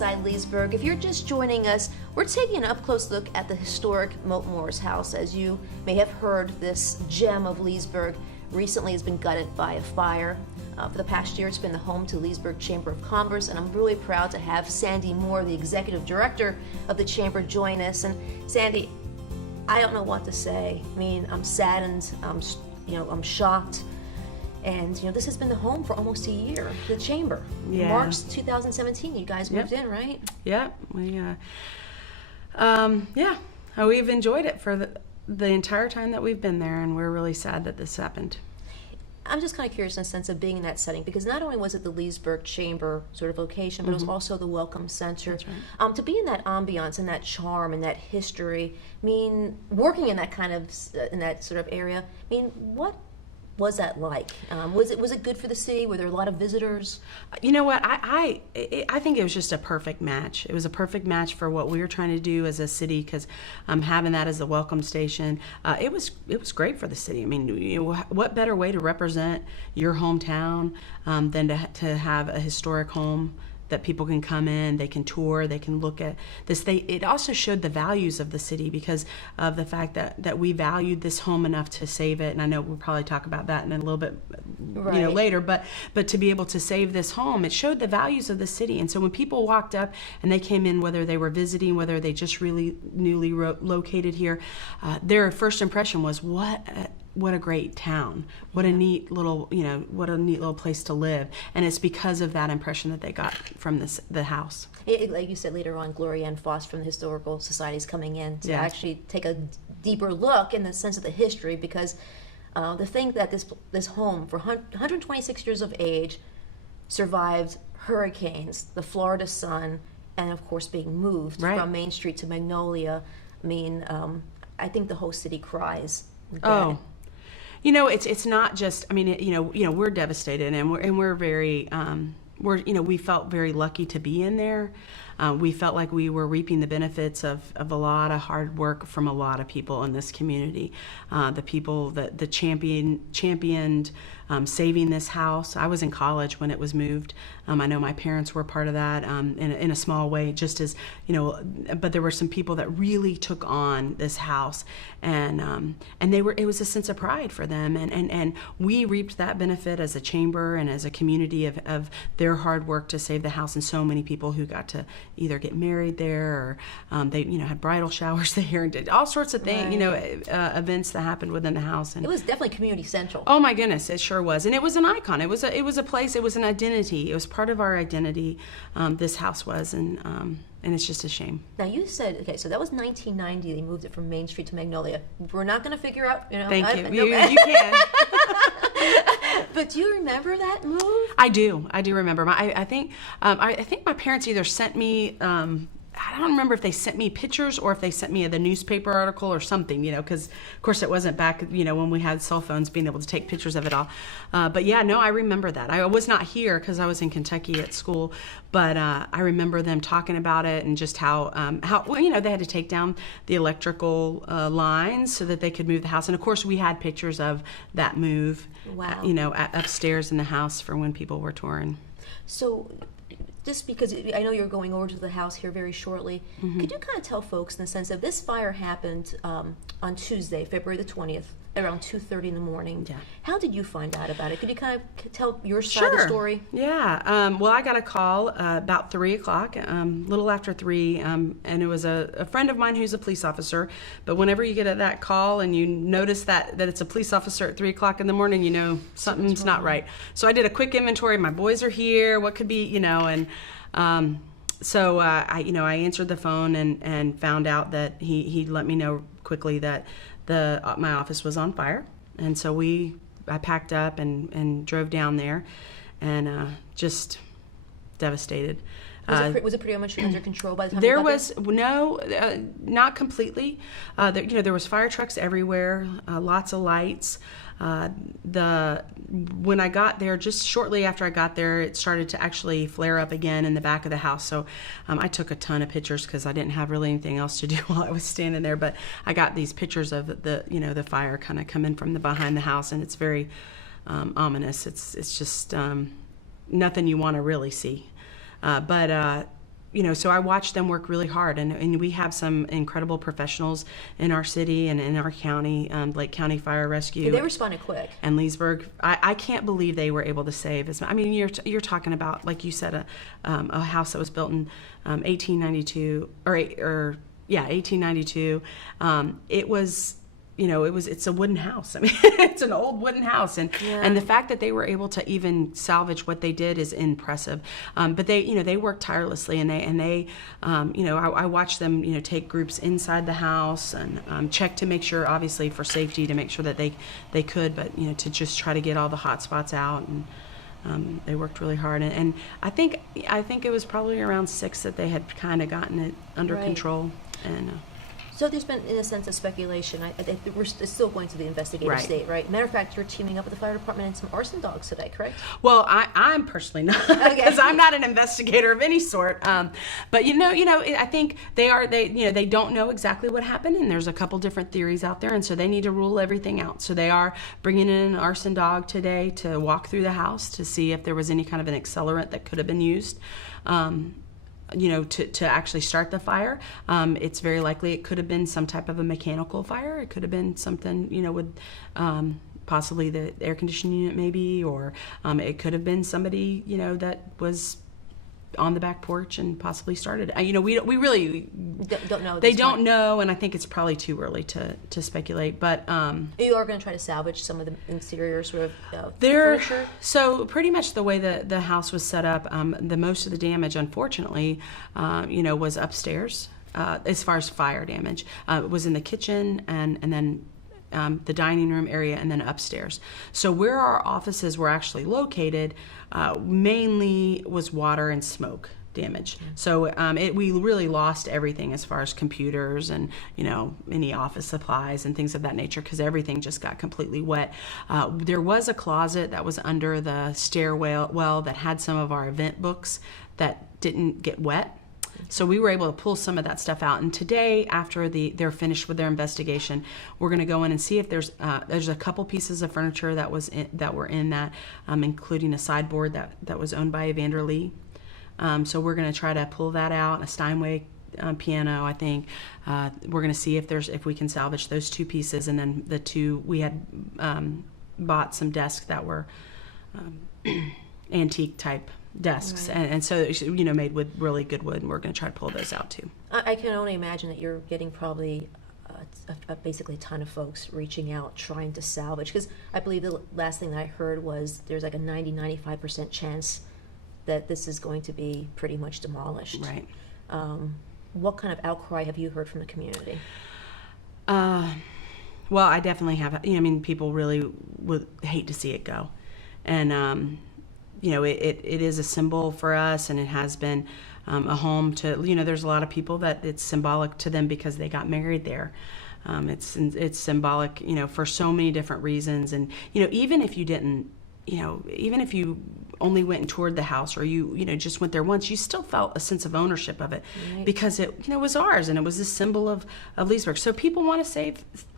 Inside Leesburg. If you're just joining us, we're taking an up-close look at the historic Moat Moore's house. As you may have heard, this gem of Leesburg recently has been gutted by a fire. For the past year, it's been the home to Leesburg Chamber of Commerce, and I'm really proud to have Sandy Moore, the executive director of the Chamber, join us. And Sandy, I don't know what to say. I mean, I'm saddened, I'm shocked. And this has been the home for almost a year, the Chamber. Yeah. March 2017, you guys moved in, right? Yep. We've enjoyed it for the entire time that we've been there, and we're really sad that this happened. I'm just kind of curious in the sense of being in that setting, because not only was it the Leesburg Chamber sort of location, but it was also the Welcome Center. That's right. To be in that ambiance and that charm and that history, working in that kind of, in that sort of area, what was that like? Was it good for the city? Were there a lot of visitors? You know what? I think it was just a perfect match. It was a perfect match for what we were trying to do as a city, because having that as the welcome station, it was great for the city. I mean, what better way to represent your hometown than to have a historic home that people can come in, they can tour, they can look at this. It also showed the values of the city because of the fact that we valued this home enough to save it. And I know we'll probably talk about that in a little bit later, but to be able to save this home, it showed the values of the city. And so when people walked up and they came in, whether they were visiting, whether they just really newly located here, their first impression was, what a great town. What a neat little, place to live. And it's because of that impression that they got from the house. Like you said later on, Gloria Ann Foss from the Historical Society is coming in to actually take a deeper look in the sense of the history, because the thing that this home, for 126 years of age, survived hurricanes, the Florida sun, and of course being moved from Main Street to Magnolia. I think the whole city cries. Oh. It's not just. We're devastated, and we're very. We felt very lucky to be in there. We felt like we were reaping the benefits of a lot of hard work from a lot of people in this community. The people that championed saving this house. I was in college when it was moved. I know my parents were part of that in a small way, just as, but there were some people that really took on this house, and it was a sense of pride for them. And we reaped that benefit as a chamber and as a community of their hard work to save the house, and so many people who got to either get married there or they had bridal showers there and did all sorts of things, events that happened within the house. And it was definitely community central. Oh my goodness, it sure was. And it was an icon. It was a place, it was an identity. It was part of our identity, this house was, and it's just a shame. Now you said, okay, so that was 1990, they moved it from Main Street to Magnolia. We're not going to figure out, Thank you. You can. But do you remember that move? I do remember. I think my parents either sent me, I don't remember if they sent me pictures or if they sent me the newspaper article or something, because of course it wasn't back, when we had cell phones, being able to take pictures of it all. But yeah, no, I remember that. I was not here because I was in Kentucky at school, but I remember them talking about it and just how they had to take down the electrical lines so that they could move the house. And of course we had pictures of that move, upstairs in the house for when people were touring. So, just because I know you're going over to the house here very shortly, could you kind of tell folks in the sense of this fire happened on Tuesday, February the 20th, around 2:30 in the morning. Yeah. How did you find out about it? Could you kind of tell your side of the story? Yeah. Well, I got a call about 3 o'clock, little after 3, and it was a friend of mine who's a police officer. But whenever you get that call and you notice that it's a police officer at 3 o'clock in the morning, something's not right. So I did a quick inventory. My boys are here. What could be, and so I answered the phone and found out that he let me know quickly that my office was on fire. And so I packed up and drove down there, and just devastated. Was it pretty much under control by the time there you got was there? No, not completely. There was fire trucks everywhere, lots of lights. When I got there, just shortly after I got there, it started to actually flare up again in the back of the house. So I took a ton of pictures because I didn't have really anything else to do while I was standing there. But I got these pictures of the fire kind of coming from behind the house, and it's very ominous. It's just nothing you want to really see. But so I watched them work really hard, and we have some incredible professionals in our city and in our county, Lake County Fire Rescue. They responded quick. And Leesburg, I can't believe they were able to save as. I mean, you're talking about, like you said, a house that was built in 1892 or 1892. It was. It's a wooden house. I mean, it's an old wooden house, and the fact that they were able to even salvage what they did is impressive. But they worked tirelessly, and they I watched them take groups inside the house and check to make sure, obviously for safety, to make sure that they could, but to just try to get all the hot spots out, and they worked really hard. And I think it was probably around 6 that they had kind of gotten it under control. And so there's been, in a sense, of speculation. We're still going to the investigative state, right? Matter of fact, you're teaming up with the fire department and some arson dogs today, correct? Well, I'm personally not, because I'm not an investigator of any sort. But I think they don't know exactly what happened, and there's a couple different theories out there, and so they need to rule everything out. So they are bringing in an arson dog today to walk through the house to see if there was any kind of an accelerant that could have been used. To actually start the fire. It's very likely it could have been some type of a mechanical fire. It could have been something, with possibly the air conditioning unit maybe, or it could have been somebody, that was on the back porch and possibly started. We really don't know. They don't know, and I think it's probably too early to speculate. But you are going to try to salvage some of the interior sort of furniture. So pretty much the way the house was set up, the most of the damage, unfortunately, was upstairs. As far as fire damage, it was in the kitchen and then. The dining room area, and then upstairs. So where our offices were actually located, mainly was water and smoke damage. So we really lost everything as far as computers and any office supplies and things of that nature, because everything just got completely wet. There was a closet that was under the stairwell that had some of our event books that didn't get wet. So we were able to pull some of that stuff out. And today, after they're finished with their investigation, we're going to go in and see if there's a couple pieces of furniture that were in that, including a sideboard that was owned by Evander Lee. So we're going to try to pull that out, a Steinway piano, I think. We're going to see if we can salvage those 2 pieces, and then the 2 we had bought some desks that were antique type desks, and so made with really good wood, and we're going to try to pull those out too. I can only imagine that you're getting probably basically a ton of folks reaching out trying to salvage, because I believe the last thing that I heard was there's like a 90-95% chance that this is going to be pretty much demolished. Right. What kind of outcry have you heard from the community? Well, I definitely have. People really would hate to see it go, and it is a symbol for us, and it has been a home to, there's a lot of people that it's symbolic to them because they got married there. It's symbolic, for so many different reasons. And, even if you didn't, even if you only went and toured the house, or you just went there once, you still felt a sense of ownership of it, because it was ours, and it was a symbol of Leesburg. So people want to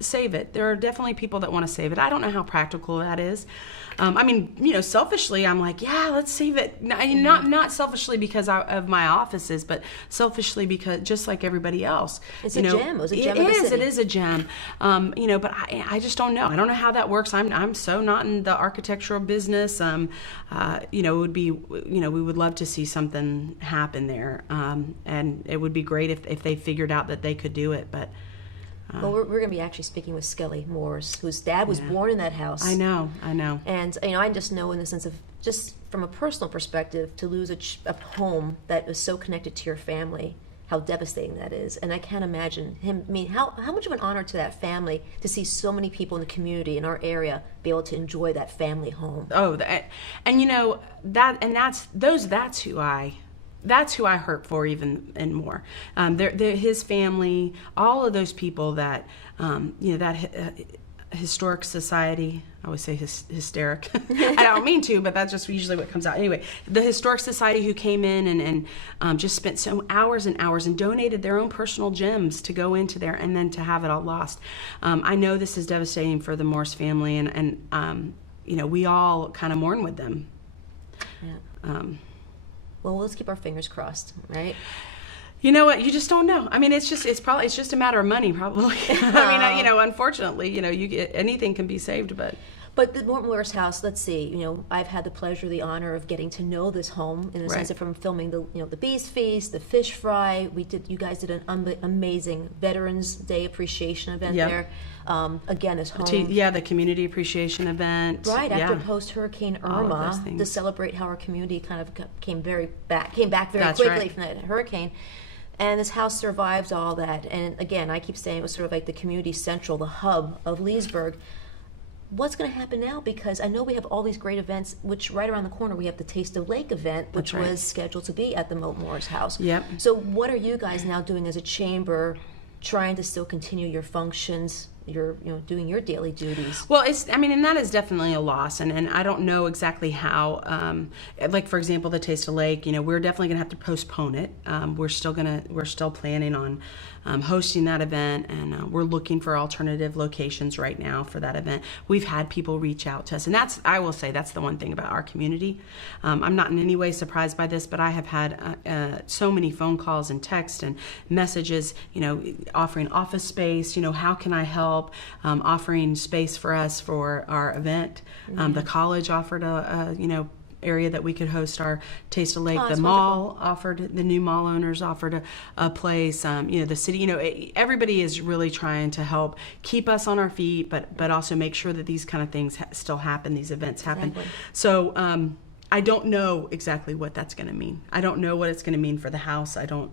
save it. There are definitely people that want to save it. I don't know how practical that is. Selfishly, I'm like, yeah, let's save it. Not selfishly because of my offices, but selfishly because just like everybody else. It's a gem. It was a gem of the city. It is a gem. But I just don't know. I don't know how that works. I'm so not in the architectural business. It would be, we would love to see something happen there. And it would be great if they figured out that they could do it, but. Well, we're going to be actually speaking with Skelly Morris, whose dad was born in that house. I know. And, I just know in the sense of, just from a personal perspective, to lose a home that is so connected to your family, how devastating that is. And I can't imagine him, how much of an honor to that family to see so many people in the community, in our area, be able to enjoy that family home. Oh, that's who I hurt for even and more. His family, all of those people that, that historic society. I always say hysteric. I don't mean to, but that's just usually what comes out. Anyway, the historic society who came in and just spent so hours and hours and donated their own personal gems to go into there, and then to have it all lost. I know this is devastating for the Morris family, and we all kind of mourn with them. Yeah. Well, let's keep our fingers crossed, right? You know what? You just don't know. I mean, it's just a matter of money, probably. I mean, unfortunately, you get anything can be saved, but. But the Mort Morris house, let's see, I've had the pleasure, the honor of getting to know this home in the sense of from filming the Beast Feast, the fish fry. You guys did an amazing Veterans Day appreciation event there. Again, this home. The community appreciation event. Right, after post-Hurricane Irma, to celebrate how our community kind of came back very quickly from that hurricane. And this house survives all that. And again, I keep saying it was sort of like the community central, the hub of Leesburg. What's going to happen now? Because I know we have all these great events, which right around the corner we have the Taste of Lake event, which was scheduled to be at the Moat Morris house. Yep. So what are you guys now doing as a chamber, trying to still continue your functions, doing your daily duties? Well, and that is definitely a loss, and I don't know exactly how. Like for example, the Taste of Lake, we're definitely going to have to postpone it. We're still planning on hosting that event, and we're looking for alternative locations right now for that event. We've had people reach out to us, and I will say that's the one thing about our community. I'm not in any way surprised by this, but I have had so many phone calls and texts and messages, offering office space, how can I help, offering space for us for our event. The college offered a area that we could host our Taste of Lake. The mall offered, the new mall owners offered a place. The city, everybody is really trying to help keep us on our feet, but also make sure that these kind of things still happen, these events happen. Exactly. So I don't know exactly what that's going to mean. I don't know what it's going to mean for the house. I don't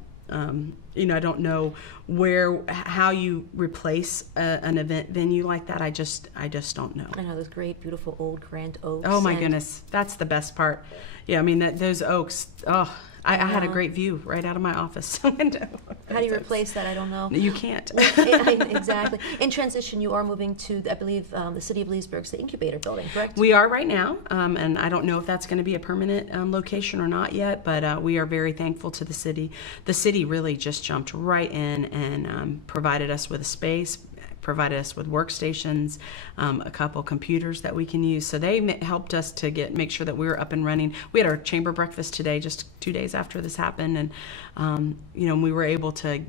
know how you replace an event venue like that. I just don't know. I know those great, beautiful old grand oaks. Oh my goodness, that's the best part. Yeah, those oaks. Oh, I had a great view right out of my office window. How do you replace that? I don't know. You can't. Exactly. In transition, you are moving to, I believe, the City of Leesburg's the Incubator Building, correct? We are right now, and I don't know if that's going to be a permanent location or not yet, but we are very thankful to the city. The city really just jumped right in and provided us with a space, provided us with workstations, a couple computers that we can use. So they helped us to make sure that we were up and running. We had our chamber breakfast today, just 2 days after this happened, and we were able to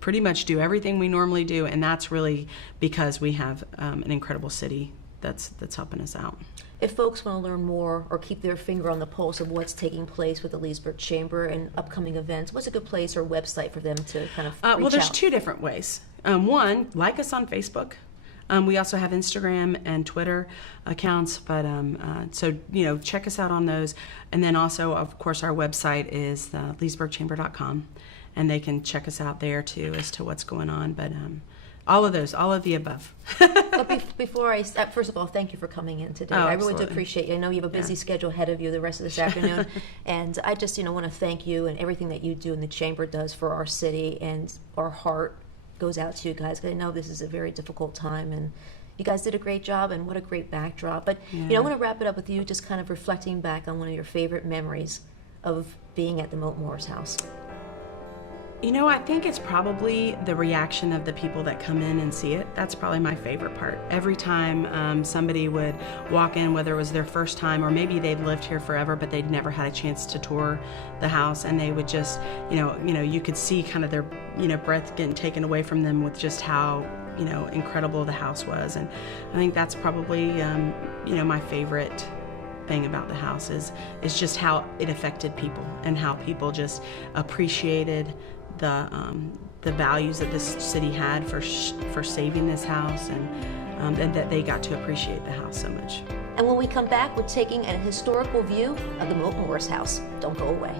pretty much do everything we normally do, and that's really because we have an incredible city that's helping us out. If folks want to learn more or keep their finger on the pulse of what's taking place with the Leesburg Chamber and upcoming events, what's a good place or website for them to kind of reach out? Well, there's two different ways. One, like us on Facebook. We also have Instagram and Twitter accounts, but so check us out on those. And then also, of course, our website is leesburgchamber.com, and they can check us out there too as to what's going on. But all of the above. But before I start, first of all, thank you for coming in today. I really do appreciate you. I know you have a busy schedule ahead of you the rest of this afternoon, and I just want to thank you and everything that you do and the Chamber does for our city, and our heart goes out to you guys, because I know this is a very difficult time, and you guys did a great job, and what a great backdrop. But I want to wrap it up with you just kind of reflecting back on one of your favorite memories of being at the Moat Morris house. I think it's probably the reaction of the people that come in and see it. That's probably my favorite part. Every time somebody would walk in, whether it was their first time or maybe they'd lived here forever but they'd never had a chance to tour the house, and they would just, you could see kind of their, breath getting taken away from them with just how, incredible the house was. And I think that's probably, my favorite thing about the house is just how it affected people and how people just appreciated the values that this city had for saving this house, and that they got to appreciate the house so much. And when we come back, we're taking a historical view of the Moat Morris house. Don't go away.